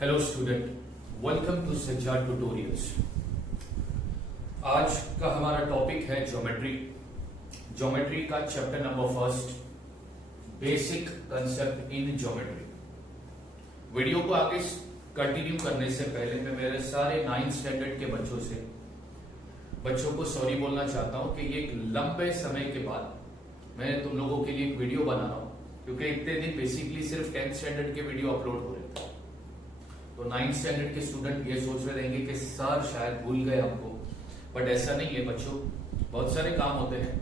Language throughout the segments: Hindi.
Hello student, welcome to Sajjad tutorials. आज का हमारा टॉपिक है ज्योमेट्री। ज्योमेट्री का chapter number first, basic concept in geometry. Video को आगे कंटिन्यू करने से पहले मैं मेरे सारे 9th स्टैंडर्ड के बच्चों को सॉरी बोलना चाहता हूं कि ये एक लंबे समय के बाद मैं तुम लोगों के लिए एक वीडियो बना रहा हूं, क्योंकि इतने दिन बेसिकली सिर्फ 10th स्टैंडर्ड के वीडियो अपलोड हो रहे थे। तो 9th स्टैंडर्ड के स्टूडेंट ये सोच रहे रहेंगे कि सर शायद भूल गए हमको, बट ऐसा नहीं है बच्चों। बहुत सारे काम होते हैं,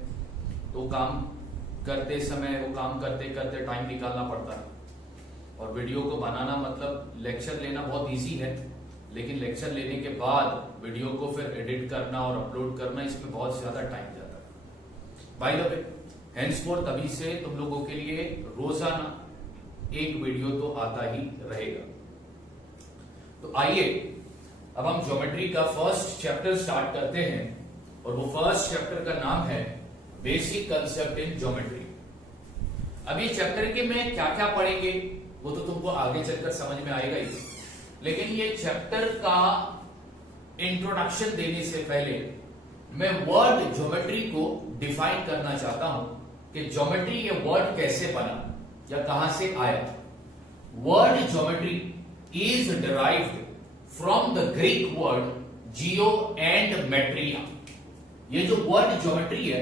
तो काम करते समय वो काम करते करते टाइम निकालना पड़ता है। और वीडियो को बनाना मतलब लेक्चर लेना बहुत इजी है, लेकिन लेक्चर लेने के बाद वीडियो को फिर एडिट करना और अपलोड करना, इसमें बहुत ज्यादा टाइम जाता है। बाय द वे, हेंसफोर्थ अभी से तुम लोगों के लिए रोजाना एक वीडियो तो आता ही रहेगा। तो आइए अब हम ज्योमेट्री का फर्स्ट चैप्टर स्टार्ट करते हैं, और वो फर्स्ट चैप्टर का नाम है बेसिक कंसेप्ट इन ज्योमेट्री। अब ये चैप्टर के में क्या क्या पढ़ेंगे वो तो तुमको आगे चलकर समझ में आएगा ही, लेकिन ये चैप्टर का इंट्रोडक्शन देने से पहले मैं वर्ड ज्योमेट्री को डिफाइन करना चाहता हूं कि ज्योमेट्री ये वर्ड कैसे बना या कहां से आया। Word geometry is derived from the Greek word geo and metria। ये जो वर्ड ज्योमेट्री है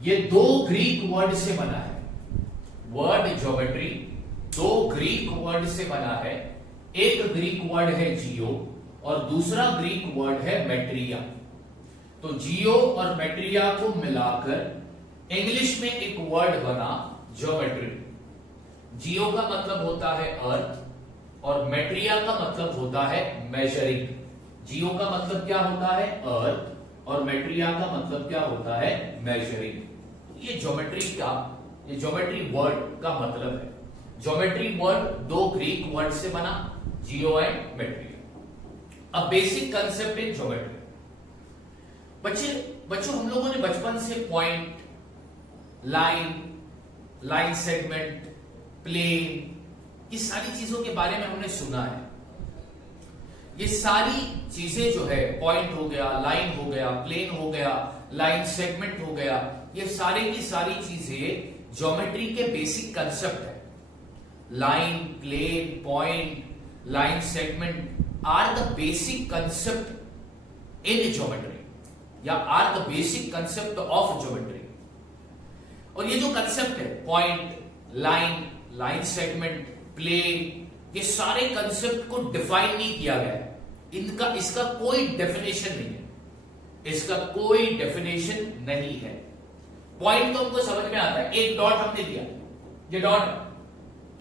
ये दो ग्रीक वर्ड से बना है। वर्ड ज्योमेट्री दो ग्रीक वर्ड से बना है। एक ग्रीक वर्ड है जियो और दूसरा ग्रीक वर्ड है मेट्रिया। तो जियो और मेट्रिया को मिलाकर इंग्लिश में एक वर्ड बना ज्योमेट्री। जियो का मतलब होता है अर्थ और मेट्रिया का मतलब होता है मेजरिंग। जियो का मतलब क्या होता है अर्थ और मेट्रिया का मतलब क्या होता है मेजरिंग। ये ज्योमेट्री वर्ड का मतलब है। ज्योमेट्री वर्ड दो ग्रीक वर्ड से बना, जियो एंड मेट्रिया। अब बेसिक कंसेप्ट इन ज्योमेट्री। बच्चों हम लोगों ने बचपन से पॉइंट, लाइन सेगमेंट, प्लेन, इस सारी चीजों के बारे में हमने सुना है। ये सारी चीजें जो है, पॉइंट हो गया, लाइन हो गया, प्लेन हो गया, लाइन सेगमेंट हो गया, ये सारे की सारी चीजें ज्योमेट्री के बेसिक कंसेप्ट है। Line, plane, point, line segment are the basic concept in geometry या are the basic concept of geometry. और ये जो कंसेप्ट है पॉइंट, लाइन सेगमेंट, प्लेन, ये सारे कंसेप्ट को डिफाइन नहीं किया गया है। इसका कोई डेफिनेशन नहीं है। इसका कोई डेफिनेशन नहीं है। पॉइंट तो हमको समझ में आता है, एक डॉट हमने दिया, ये डॉट है,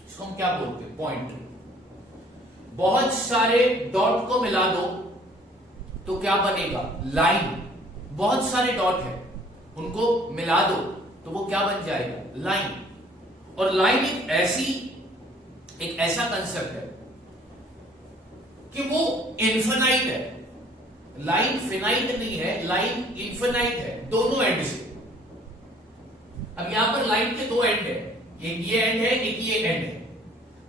इसको हम क्या बोलते हैं पॉइंट। बहुत सारे डॉट को मिला दो तो क्या बनेगा लाइन। बहुत सारे डॉट है, उनको मिला दो तो वो क्या बन जाएगा लाइन। और लाइन एक ऐसा कंसेप्ट है कि वो इन्फिनाइट है। लाइन फिनाइट नहीं है, लाइन इन्फिनाइट है दोनों एंड से। अब यहां पर लाइन के दो एंड है, एक ये एंड है, एक ये एंड है।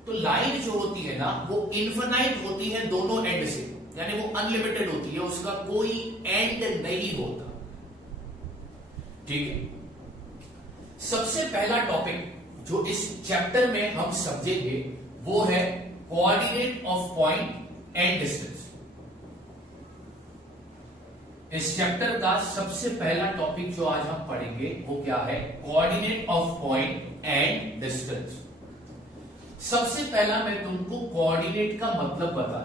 तो लाइन जो होती है ना वो इन्फिनाइट होती है दोनों एंड से, यानी वो अनलिमिटेड होती है, उसका कोई एंड नहीं होता। ठीक है। सबसे पहला टॉपिक जो इस चैप्टर में हम समझेंगे वो है coordinate of point and distance. इस चैप्टर का सबसे पहला टॉपिक जो आज हम पढ़ेंगे वो क्या है, coordinate of point and distance. सबसे पहला मैं तुमको कोऑर्डिनेट का मतलब बता,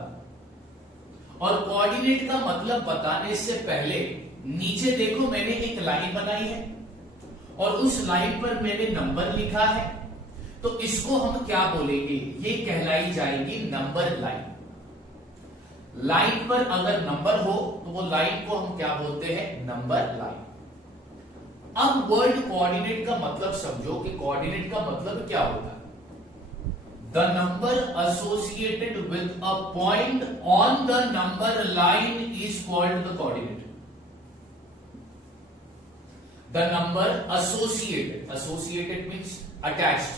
और कोऑर्डिनेट का मतलब बताने से पहले नीचे देखो मैंने एक लाइन बनाई है और उस लाइन पर मैंने नंबर लिखा है। तो इसको हम क्या बोलेंगे, ये कहलाई जाएगी नंबर लाइन। लाइन पर अगर नंबर हो तो वो लाइन को हम क्या बोलते हैं, नंबर लाइन। अब वर्ड कोऑर्डिनेट का मतलब समझो कि कोऑर्डिनेट का मतलब क्या होता है। The number associated with a point on the number line is called the coordinate. The number associated means attached.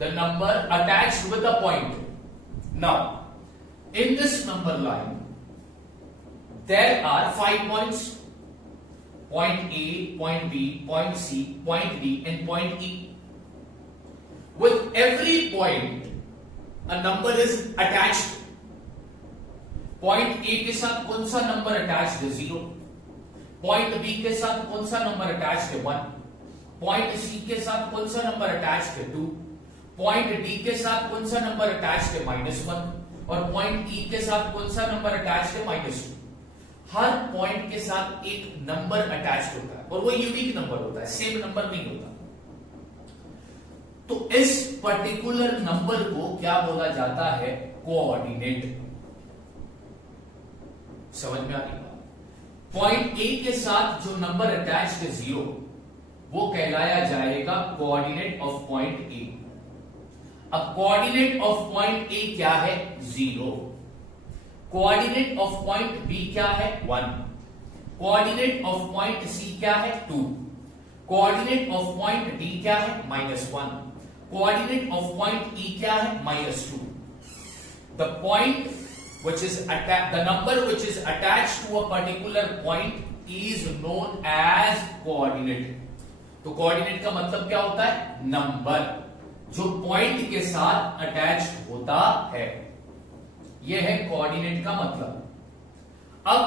The number attached with a point Now, in this number line, there are 5 points. Point A, point B, point C, point D, and point E. With every point, a number is attached. Point A के साथ कौन सा नंबर अटैच्ड है? 0. पॉइंट बी के साथ कौन सा नंबर अटैच्ड है? 1. पॉइंट सी के साथ कौन सा नंबर अटैच्ड है? 2. पॉइंट डी के साथ कौन सा नंबर अटैच्ड है? -1. और पॉइंट ई के साथ कौन सा नंबर अटैच्ड है? -2. हर पॉइंट के साथ एक नंबर अटैच्ड होता है और वो यूनिक नंबर होता है, सेम नंबर नहीं होता। तो इस पर्टिकुलर नंबर को क्या बोला जाता है? कोऑर्डिनेट। समझ में आ रही बात? पॉइंट ए के साथ जो नंबर अटैच्ड है 0, वो कहलाया जाएगा कोऑर्डिनेट ऑफ पॉइंट ए। अब कोऑर्डिनेट ऑफ पॉइंट ए क्या है? 0। कोऑर्डिनेट ऑफ पॉइंट बी क्या है? 1। कोऑर्डिनेट ऑफ पॉइंट सी क्या है? 2। कोऑर्डिनेट ऑफ पॉइंट डी क्या है? -1। कोऑर्डिनेट ऑफ पॉइंट ई क्या है? -2। The point which is the number which is attached to a particular point is known as coordinate. तो कोऑर्डिनेट का मतलब क्या होता है? नंबर जो पॉइंट के साथ अटैच्ड होता है, यह है कोऑर्डिनेट का मतलब। अब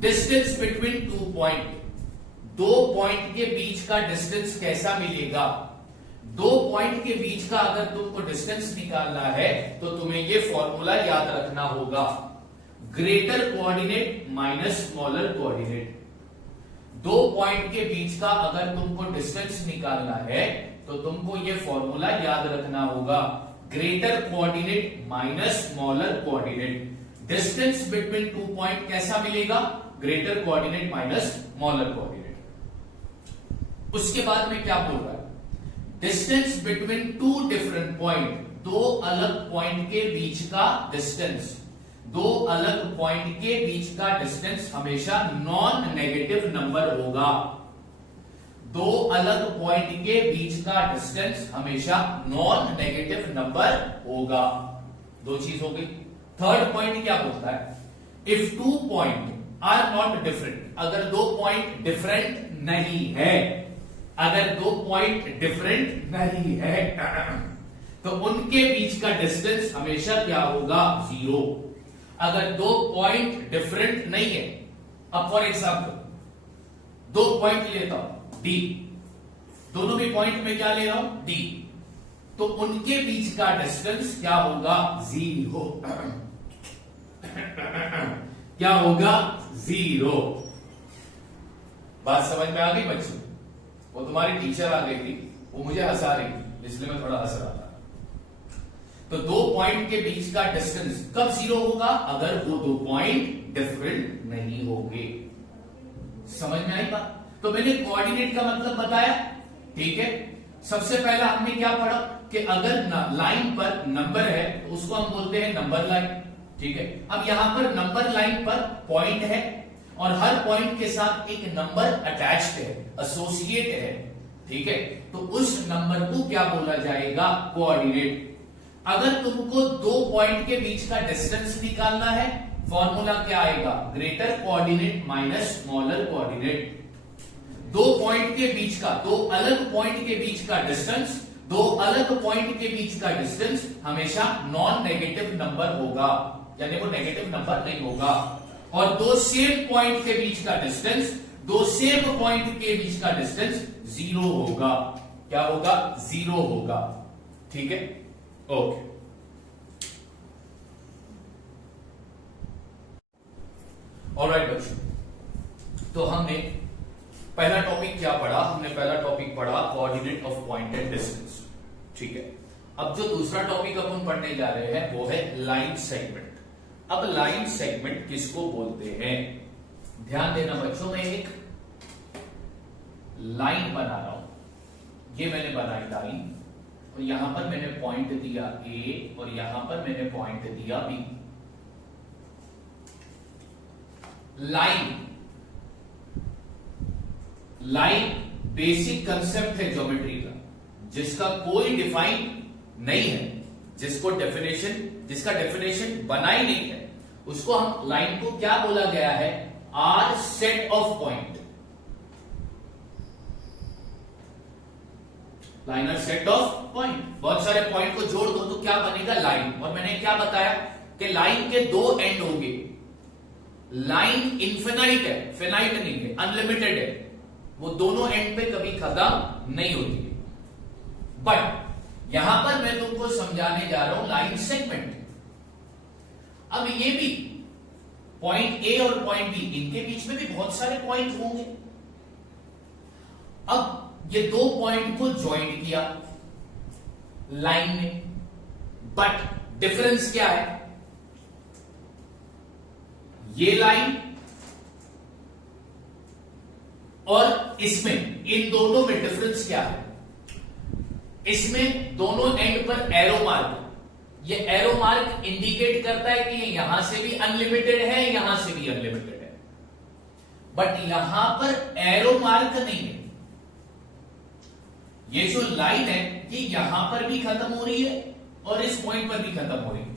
डिस्टेंस बिटवीन 2 पॉइंट, 2 पॉइंट के बीच का डिस्टेंस कैसा मिलेगा? 2 पॉइंट के बीच का अगर तुमको डिस्टेंस निकालना है तो तुम्हें ये फॉर्मूला याद रखना होगा, greater coordinate minus smaller coordinate. 2 point के बीच का अगर तुमको डिस्टेंस निकालना है तो तुमको ये फॉर्मूला याद रखना होगा, greater coordinate minus smaller coordinate. Distance between 2 point कैसा मिलेगा? Greater coordinate minus smaller coordinate. उसके बाद में क्या बोल रहा है? डिस्टेंस बिटवीन 2 डिफरेंट पॉइंट, 2 अलग पॉइंट के बीच का डिस्टेंस, 2 अलग पॉइंट के बीच का डिस्टेंस हमेशा नॉन नेगेटिव नंबर होगा। 2 अलग पॉइंट के बीच का डिस्टेंस हमेशा नॉन नेगेटिव नंबर होगा। 2 चीज हो गई। थर्ड पॉइंट क्या बोलता है? If 2 point are not different, अगर 2 पॉइंट डिफरेंट नहीं है, अगर 2 पॉइंट डिफरेंट नहीं है तो उनके बीच का डिस्टेंस हमेशा क्या होगा? 0। अगर 2 पॉइंट डिफरेंट नहीं है, अब फॉर एग्जाम्पल 2 पॉइंट लेता हूं डी, दोनों भी पॉइंट में क्या ले रहा हूं? डी, तो उनके बीच का डिस्टेंस क्या होगा? 0। क्या होगा? 0। बात समझ में आ गई बच्चों? वो तुम्हारी टीचर आ गई थी, वो मुझे हंसा रही थी, इसलिए मैं थोड़ा हंस रहा था। तो 2 पॉइंट के बीच का डिस्टेंस कब 0 होगा? अगर वो 2 पॉइंट डिफरेंट नहीं होंगे। समझ में आई बात? तो मैंने कोऑर्डिनेट का मतलब बताया, ठीक है। सबसे पहला हमने क्या पढ़ा कि अगर लाइन पर नंबर है तो उसको हम बोलते हैं नंबर लाइन, ठीक है। अब यहां पर नंबर लाइन पर पॉइंट है और हर पॉइंट के साथ एक नंबर अटैच्ड है, एसोसिएट है, ठीक है। तो उस नंबर को क्या बोला जाएगा? कोऑर्डिनेट। अगर तुमको 2 पॉइंट के बीच का डिस्टेंस निकालना है, फॉर्मूला क्या आएगा? Greater coordinate minus smaller coordinate. 2 point के बीच का, 2 अलग पॉइंट के बीच का डिस्टेंस, 2 अलग पॉइंट के बीच का डिस्टेंस हमेशा नॉन नेगेटिव नंबर होगा, यानी वो नेगेटिव नंबर नहीं होगा। और 2 सेम पॉइंट के बीच का डिस्टेंस, 2 सेम पॉइंट के बीच का डिस्टेंस 0 होगा। क्या होगा? 0 होगा, ठीक है। ओके, ऑलराइट बच्चों, तो हमने पहला टॉपिक क्या पढ़ा? हमने पहला टॉपिक पढ़ा coordinate of point and distance, ठीक है। अब जो दूसरा टॉपिक अपन पढ़ने जा रहे हैं वो है लाइन सेगमेंट। अब लाइन सेगमेंट किसको बोलते हैं? ध्यान देना बच्चों, मैं एक लाइन बना रहा हूं, ये मैंने बनाई लाइन, और यहां पर मैंने पॉइंट दिया ए और यहां पर मैंने पॉइंट दिया बी। लाइन बेसिक कंसेप्ट है ज्योमेट्री का, जिसका कोई डिफाइन नहीं है, जिसका डेफिनेशन बना ही नहीं है, उसको हम लाइन को क्या बोला गया है? Are set of point. Line are set of point. बहुत सारे पॉइंट को जोड़ दो तो क्या बनेगा? लाइन। और मैंने क्या बताया कि लाइन के दो एंड होंगे। लाइन इन्फिनाइट है, फिनाइट नहीं है, अनलिमिटेड है, वो दोनों एंड पे कभी खत्म नहीं होती है। बट यहां पर मैं तुमको समझाने जा रहा हूं लाइन सेगमेंट। अब ये भी पॉइंट ए और पॉइंट बी, इनके बीच में भी बहुत सारे पॉइंट होंगे। अब ये दो पॉइंट को ज्वाइंट किया लाइन में, बट डिफरेंस क्या है? ये लाइन और इसमें, इन दोनों में डिफरेंस क्या है? इसमें दोनों एंड पर एरो मार्क, ये एरो मार्क इंडिकेट करता है कि यहां से भी अनलिमिटेड है, यहां से भी अनलिमिटेड है। बट यहां पर एरो मार्क नहीं है। ये जो लाइन है ये यहां पर भी खत्म हो रही है और इस पॉइंट पर भी खत्म हो रही है।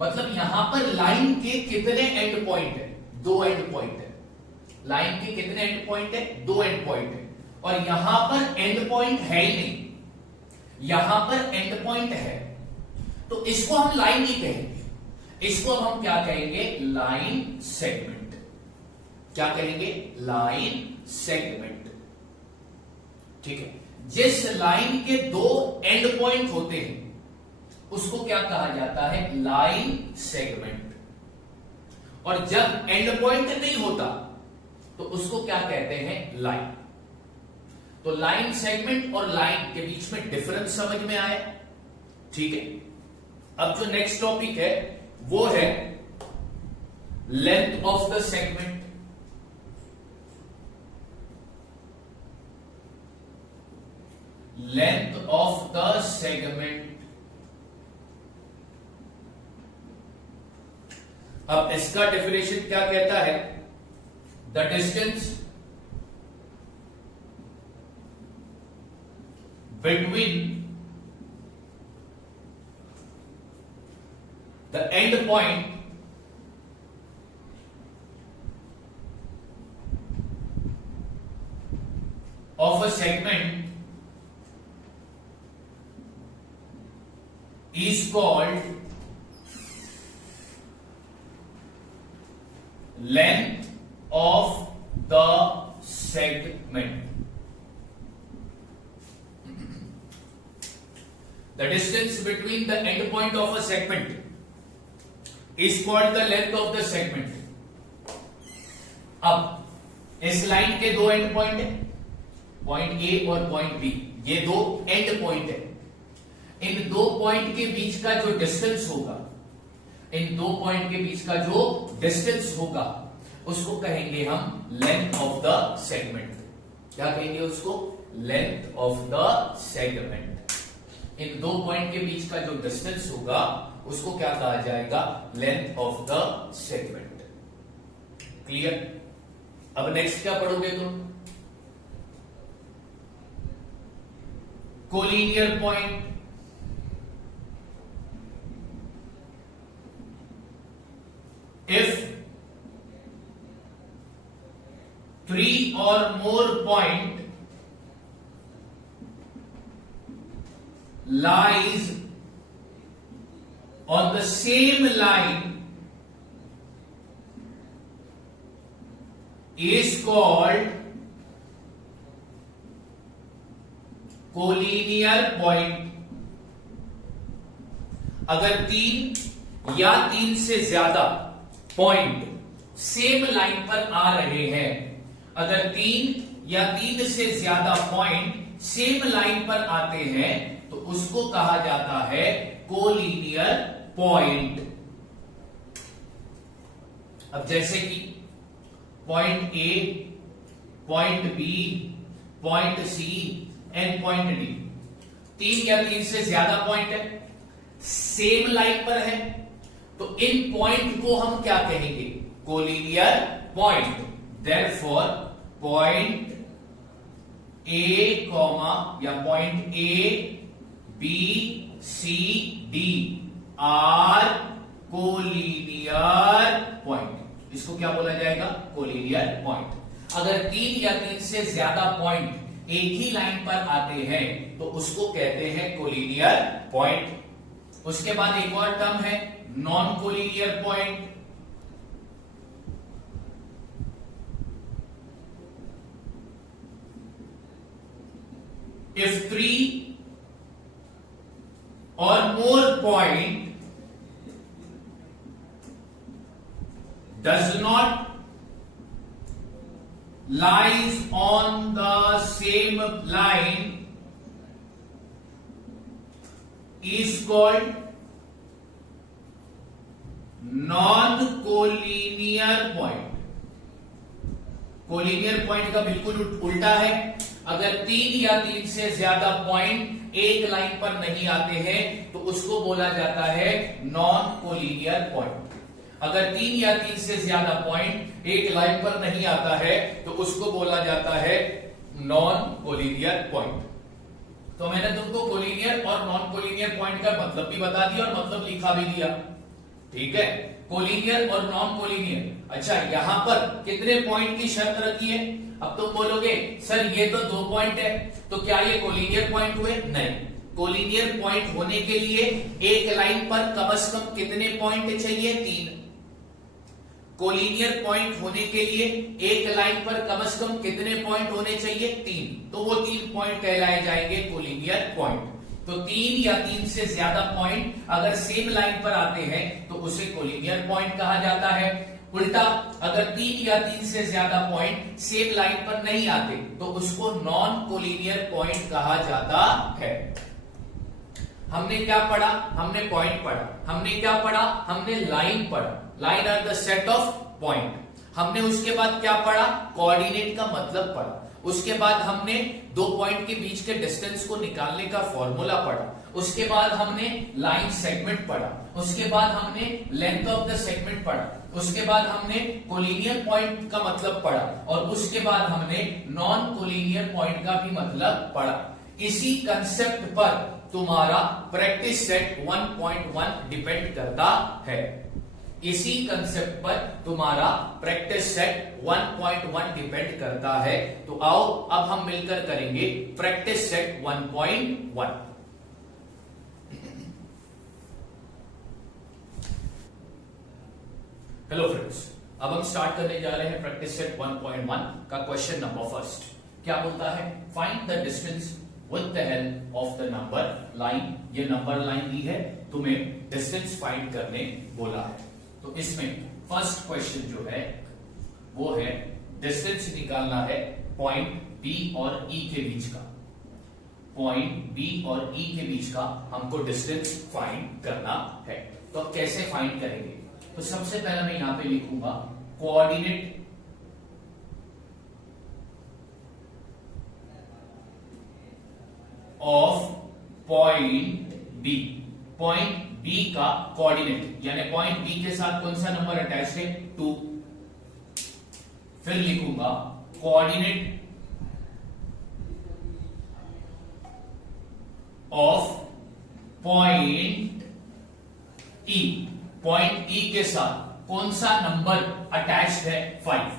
मतलब यहां पर लाइन के कितने एंड पॉइंट है? दो एंड पॉइंट है। लाइन के कितने एंड पॉइंट है? दो एंड पॉइंट है। और यहां पर एंड पॉइंट है ही नहीं, यहां पर एंड पॉइंट है, तो इसको हम लाइन नहीं कहेंगे, इसको हम क्या कहेंगे? Line segment. क्या कहेंगे? Line segment. ठीक है। जिस लाइन के दो एंड पॉइंट होते हैं उसको क्या कहा जाता है? Line segment. और जब एंड पॉइंट नहीं होता तो उसको क्या कहते हैं? लाइन। तो लाइन सेगमेंट और लाइन के बीच में डिफरेंस समझ में आया? ठीक है। अब जो नेक्स्ट टॉपिक है वो है length of the segment. Length of the segment. अब इसका डेफिनेशन क्या कहता है? The distance between the end point of a segment is called length of the segment. The distance between the end point of a segment is called the length of the segment. अब इस लाइन के दो एंड पॉइंट है, पॉइंट ए और पॉइंट बी, ये दो एंड पॉइंट है। इन दो पॉइंट के बीच का जो डिस्टेंस होगा, इन दो पॉइंट के बीच का जो डिस्टेंस होगा उसको कहेंगे हम लेंथ ऑफ द सेगमेंट। क्या कहेंगे उसको? Length of the segment. इन दो पॉइंट के बीच का जो डिस्टेंस होगा उसको क्या कहा जाएगा? Length of the segment. Clear? अब नेक्स्ट क्या पढ़ोगे तुम? Collinear point. If 3 or more point lies on the same line is called collinear point. अगर 3 या 3 से ज्यादा पॉइंट सेम लाइन पर आ रहे हैं, अगर 3 या 3 से ज्यादा पॉइंट सेम लाइन पर आते हैं तो उसको कहा जाता है कोलिनियर पॉइंट। अब जैसे कि point A, point B, point C and point D, 3 या 3 से ज्यादा पॉइंट है, सेम लाइन पर है, तो इन पॉइंट को हम क्या कहेंगे? Collinear point. Therefore point A comma या point A B C D are collinear point. इसको क्या बोला जाएगा? Collinear point. अगर 3 या 3 से ज्यादा पॉइंट एक ही लाइन पर आते हैं तो उसको कहते हैं कोलिनियर पॉइंट। उसके बाद एक और टर्म है non collinear point. If 3 or more point does not lies on the same line is called non-collinear point। Collinear point का बिल्कुल उल्टा है। अगर 3 या 3 से ज्यादा पॉइंट एक लाइन पर नहीं आते हैं तो उसको बोला जाता है नॉन कोलिनियर पॉइंट। अगर 3 या 3 से ज्यादा पॉइंट एक लाइन पर नहीं आता है तो उसको बोला जाता है नॉन कोलिनियर पॉइंट। तो मैंने तुमको कोलिनियर और नॉन कोलिनियर पॉइंट का मतलब भी बता दिया और मतलब लिखा भी दिया। ठीक है, कोलिनियर और नॉन कोलिनियर। अच्छा, यहां पर कितने पॉइंट की शर्त रखी है? अब तुम बोलोगे सर ये तो 2 पॉइंट है, तो क्या ये कोलिनियर पॉइंट हुए? नहीं। कोलिनियर पॉइंट होने के लिए एक लाइन पर कम से कम कितने पॉइंट चाहिए? 3। कोलिनियर पॉइंट होने के लिए एक लाइन पर कम से कम कितने पॉइंट होने चाहिए? 3। तो वो 3 पॉइंट कहलाए जाएंगे कोलिनियर पॉइंट। तो 3 या 3 से ज्यादा पॉइंट अगर सेम लाइन पर आते हैं तो उसे कोलिनियर पॉइंट कहा जाता है। उल्टा, अगर 3 या 3 से ज्यादा पॉइंट सेम लाइन पर नहीं आते तो उसको नॉन कोलिनियर पॉइंट कहा जाता है। हमने क्या पढ़ा? हमने पॉइंट पढ़ा। हमने क्या पढ़ा? हमने लाइन पढ़ा। Line are the set of point. हमने उसके बाद क्या पढ़ा? कोऑर्डिनेट का मतलब पढ़ा। उसके बाद हमने 2 पॉइंट के बीच के डिस्टेंस को निकालने का फॉर्मूला पढ़ा। उसके बाद हमने लाइन सेगमेंट पढ़ा। उसके बाद हमने लेंथ ऑफ द सेगमेंट पढ़ा। उसके बाद हमने कोलिनियर पॉइंट का मतलब पढ़ा और उसके बाद हमने नॉन कोलिनियर पॉइंट का भी मतलब पढ़ा। इसी कंसेप्ट पर तुम्हारा प्रैक्टिस सेट 1.1 डिपेंड करता है। इसी कंसेप्ट पर तुम्हारा प्रैक्टिस सेट 1.1 डिपेंड करता है। तो आओ अब हम मिलकर करेंगे प्रैक्टिस सेट 1.1। हेलो फ्रेंड्स, अब हम स्टार्ट करने जा रहे हैं प्रैक्टिस सेट 1.1 का क्वेश्चन नंबर फर्स्ट। क्या बोलता है? Find the distance with the help of the number line. ये नंबर लाइन दी है, तुम्हें डिस्टेंस फाइंड करने बोला है। तो इसमें फर्स्ट क्वेश्चन जो है वो है डिस्टेंस निकालना है पॉइंट बी और ई के बीच का। पॉइंट बी और ई के बीच का हमको डिस्टेंस फाइंड करना है। तो अब कैसे फाइंड करेंगे? तो सबसे पहले मैं यहां पे लिखूंगा coordinate of point B. Point B का कोऑर्डिनेट यानी पॉइंट बी के साथ कौन सा नंबर अटैच है? 2। फिर लिखूंगा coordinate of point E. Point ई के साथ कौन सा नंबर अटैच्ड है? 5।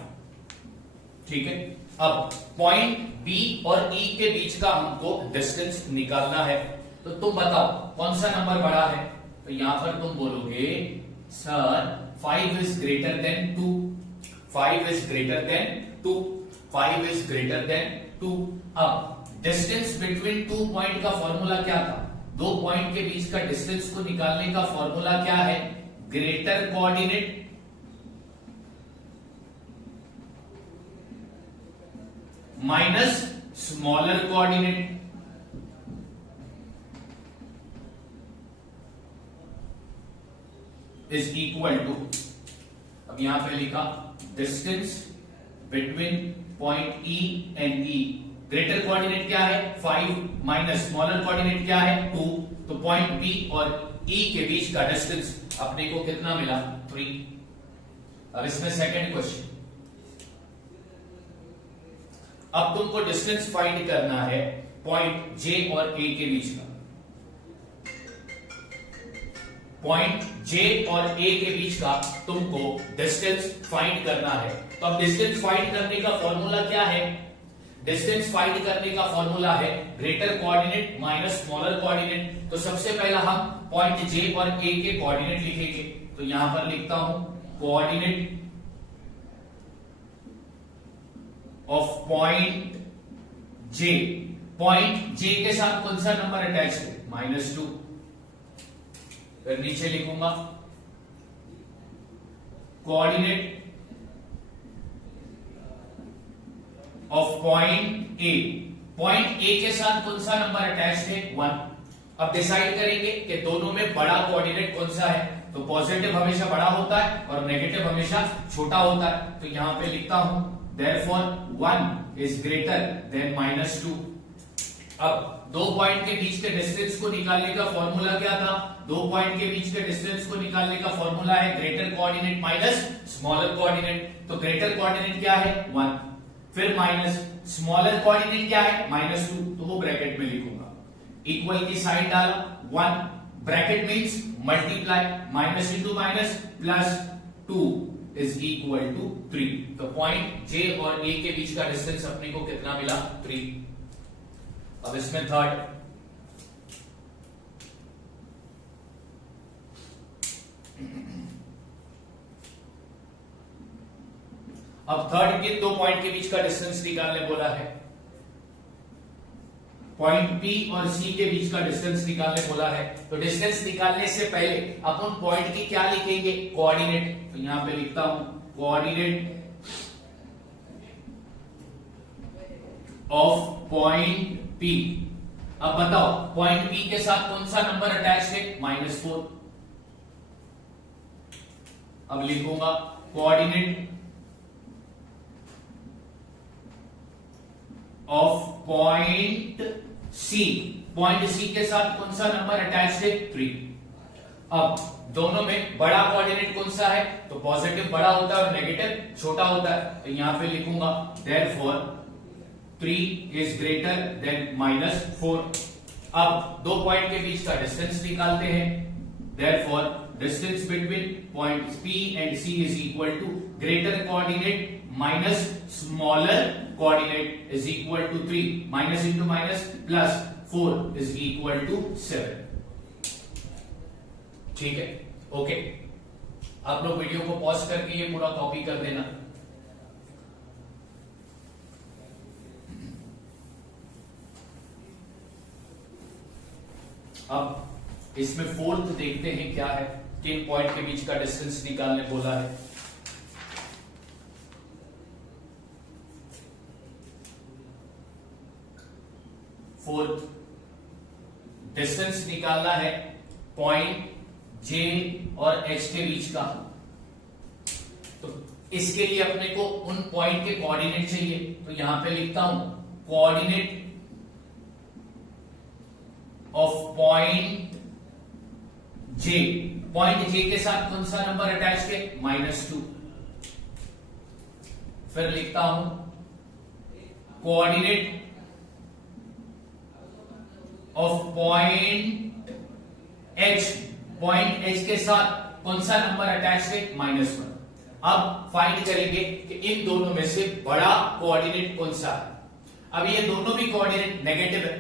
ठीक है, अब पॉइंट बी और ई के बीच का हमको डिस्टेंस निकालना है। तो तुम बताओ कौन सा नंबर बड़ा है? तो यहां पर तुम बोलोगे sir 5 is greater than 2। 5 is greater than 2। 5 is greater than 2। अब डिस्टेंस बिटवीन 2 पॉइंट का फॉर्मूला क्या था? 2 पॉइंट के बीच का डिस्टेंस को निकालने का फॉर्मूला क्या है? Greater coordinate minus smaller coordinate. Is equal to, अब यहां पे लिखा distance between point E and E. Greater coordinate क्या है? 5 माइनस स्मॉलर कोऑर्डिनेट क्या है? 2। तो पॉइंट बी और ई के बीच का डिस्टेंस अपने को कितना मिला? 3। अब इसमें सेकंड क्वेश्चन, अब तुमको डिस्टेंस फाइंड करना है पॉइंट जे और ए के बीच का। पॉइंट जे और ए के बीच का तुमको डिस्टेंस फाइंड करना है। तो अब डिस्टेंस फाइंड करने का फॉर्मूला क्या है? डिस्टेंस फाइंड करने का फॉर्मूला है greater coordinate minus smaller coordinate. तो सबसे पहला हम पॉइंट जे और ए के कोऑर्डिनेट लिखेंगे। तो यहां पर लिखता हूं coordinate of point J. Point J के साथ कौन सा नंबर अटैच है? -2। फिर नीचे लिखूंगा coordinate of point A. Point A के साथ कौन सा नंबर अटैच है? 1। अब डिसाइड करेंगे कि दोनों में बड़ा कोऑर्डिनेट कौन सा है। तो पॉजिटिव हमेशा बड़ा होता है और नेगेटिव हमेशा छोटा होता है। तो यहां पे लिखता हूं therefore 1 is greater than -2। अब दो पॉइंट के बीच के डिस्टेंस को निकालने का फॉर्मूला क्या था? दो पॉइंट के बीच के डिस्टेंस को निकालने का फॉर्मूला है greater coordinate minus smaller coordinate. तो ग्रेटर कोऑर्डिनेट क्या है? 1। फिर माइनस स्मॉलर कोऑर्डिनेट क्या है? -2। तो वो ब्रैकेट में लिखूंगा। इक्वल की साइड डाला 1, bracket means multiply, minus into minus plus 2 is equal to 3। तो पॉइंट जे और ए के बीच का डिस्टेंस अपने को कितना मिला? 3। अब इसमें थर्ड, अब थर्ड के दो पॉइंट के बीच का डिस्टेंस निकालने बोला है। पॉइंट पी और सी के बीच का डिस्टेंस निकालने बोला है। तो डिस्टेंस निकालने से पहले अपन पॉइंट की क्या लिखेंगे? कोऑर्डिनेट। तो यहां पे लिखता हूं कोऑर्डिनेट ऑफ पॉइंट पी। अब बताओ पॉइंट पी के साथ कौन सा नंबर अटैच है? -4। अब लिखूंगा coordinate of point C. Point C के साथ कौन सा नंबर अटैच है? 3। अब दोनों में बड़ा कोऑर्डिनेट कौन सा है? तो पॉजिटिव बड़ा होता है और नेगेटिव छोटा होता है। तो यहां पे लिखूंगा therefore 3 is greater than -4। अब दो पॉइंट के बीच का डिस्टेंस निकालते हैं। therefore distance between points P and C is equal to greater coordinate minus smaller coordinate is equal to 3, minus into minus plus 4 is equal to 7। ठीक है, ओके। आप लोग वीडियो को पॉज करके ये पूरा कॉपी कर देना। अब इसमें फोर्थ देखते हैं क्या है, किन पॉइंट के बीच का डिस्टेंस निकालने बोला है। फोर्थ, डिस्टेंस निकालना है पॉइंट जे और एच के बीच का। तो इसके लिए अपने को उन पॉइंट के कोऑर्डिनेट चाहिए। तो यहां पे लिखता हूं coordinate of point J. Point J के साथ कौन सा नंबर अटैच है? -2। फिर लिखता हूं coordinate of point H. Point H के साथ कौन सा नंबर अटैच है? -1। अब फाइंड करेंगे कि इन दोनों में से बड़ा कोऑर्डिनेट कौन सा है। अब ये दोनों भी कोऑर्डिनेट नेगेटिव है,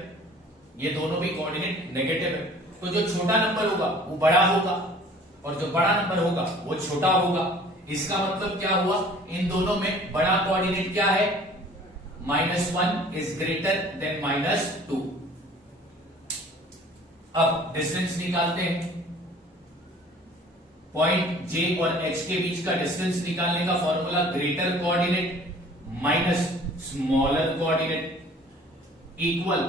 ये दोनों भी कोऑर्डिनेट नेगेटिव है। तो जो छोटा नंबर होगा वो बड़ा होगा और जो बड़ा नंबर होगा वो छोटा होगा। इसका मतलब क्या हुआ? इन दोनों में बड़ा कोऑर्डिनेट क्या है? -1 इज ग्रेटर देन -2। अब डिस्टेंस निकालते हैं। पॉइंट जे और एच के बीच का डिस्टेंस निकालने का formula greater coordinate minus smaller coordinate equal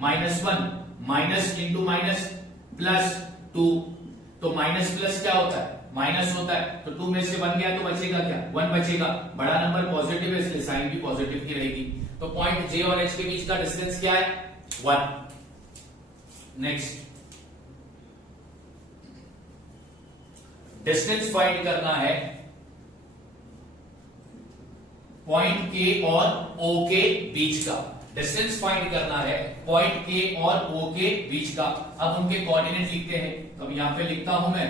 -1 minus into minus plus 2। तो माइनस प्लस क्या होता है? माइनस होता है। तो 2 में से 1 गया तो बचेगा क्या? 1 बचेगा। बड़ा नंबर पॉजिटिव है इसलिए साइन भी पॉजिटिव की रहेगी। तो पॉइंट जे और एच के बीच का डिस्टेंस क्या है? 1। नेक्स्ट, डिस्टेंस फाइंड करना है पॉइंट के और ओ के बीच का। डिस्टेंस फाइंड करना है पॉइंट के और ओ के बीच का। अब उनके कोऑर्डिनेट लिखते हैं, तो अब यहां पे लिखता हूं मैं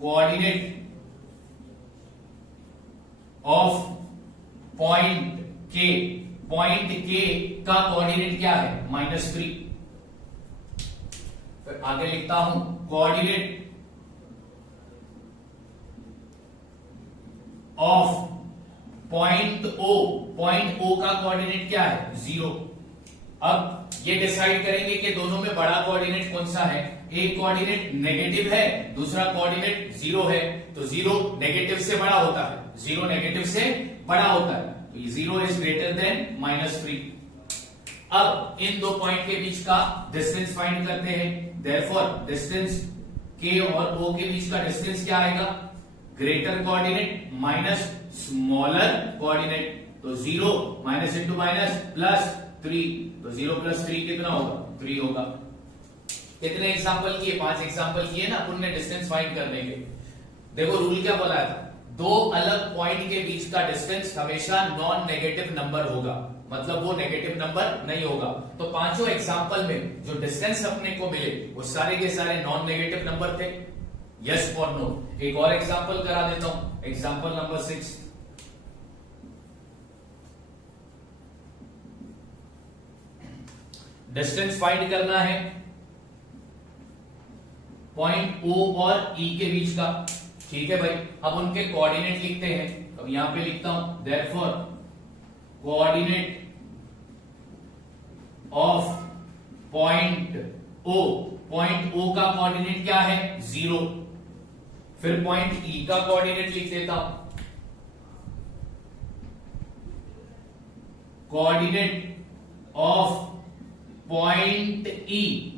कोऑर्डिनेट ऑफ पॉइंट के। पॉइंट के का कोऑर्डिनेट क्या है? -3। फिर आगे लिखता हूं coordinate of point O. Point O का कोऑर्डिनेट क्या है? 0। अब ये डिसाइड करेंगे कि दोनों में बड़ा कोऑर्डिनेट कौन सा है। एक कोऑर्डिनेट नेगेटिव है, दूसरा कोऑर्डिनेट 0 है, तो 0 नेगेटिव से बड़ा होता है। 0 नेगेटिव से बड़ा होता है, तो 0 इज ग्रेटर देन -3। अब इन दो पॉइंट के बीच का डिस्टेंस फाइंड करते हैं। देयरफॉर डिस्टेंस के और ओ के बीच का डिस्टेंस क्या आएगा? Greater coordinate minus smaller coordinate, तो 0 माइनस इंटू माइनस प्लस 3, तो 0 प्लस 3 कितना होगा? 3 होगा। कितने एग्जांपल किए? 5 एग्जांपल किए ना अपन ने डिस्टेंस फाइंड करने के। देखो रूल क्या बताया था, दो अलग पॉइंट के बीच का डिस्टेंस हमेशा नॉन नेगेटिव नंबर होगा, मतलब वो नेगेटिव नंबर नहीं होगा। तो पांचों एग्जांपल में जो डिस्टेंस अपने को मिले वो सारे के सारे नॉन नेगेटिव नंबर थे। यस और नो? एक और एग्जांपल करा देता हूं, एग्जांपल नंबर 6। डिस्टेंस फाइंड करना है पॉइंट ओ और ई के बीच का। ठीक है भाई, अब उनके कोऑर्डिनेट लिखते हैं। अब यहां पे लिखता हूं therefore coordinate of point O. Point O का कोऑर्डिनेट क्या है? 0। फिर पॉइंट ई का कोऑर्डिनेट लिख देता हूं, coordinate of point E.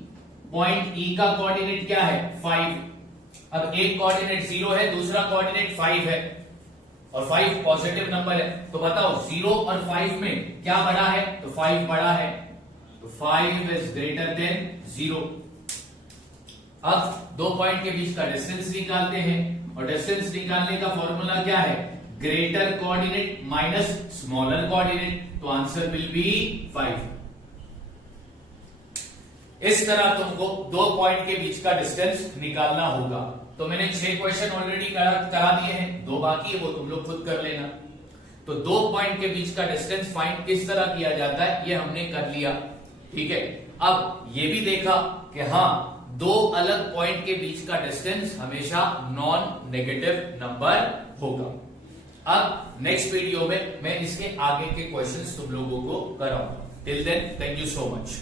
Point ई का कोऑर्डिनेट क्या है? 5। अब एक कोऑर्डिनेट 0 है, दूसरा कोऑर्डिनेट 5 है, और 5 पॉजिटिव नंबर है। तो बताओ 0 और 5 में क्या बड़ा है? तो 5 बड़ा है, तो 5 इज ग्रेटर देन 0। अब दो पॉइंट के बीच का डिस्टेंस निकालते हैं, और डिस्टेंस निकालने का फॉर्मूला क्या है? Greater coordinate minus smaller coordinate, तो आंसर विल बी 5। इस तरह तुमको दो पॉइंट के बीच का डिस्टेंस निकालना होगा। तो मैंने 6 क्वेश्चन ऑलरेडी करा दिए हैं, 2 बाकी है, वो तुम लोग खुद कर लेना। तो दो पॉइंट के बीच का डिस्टेंस फाइंड किस तरह किया जाता है ये हमने कर लिया। ठीक है, अब ये भी देखा कि हाँ दो अलग पॉइंट के बीच का डिस्टेंस हमेशा नॉन नेगेटिव नंबर होगा। अब नेक्स्ट वीडियो में मैं इसके आगे के क्वेश्चंस तुम लोगों को कराऊंगा। Till then thank you so much.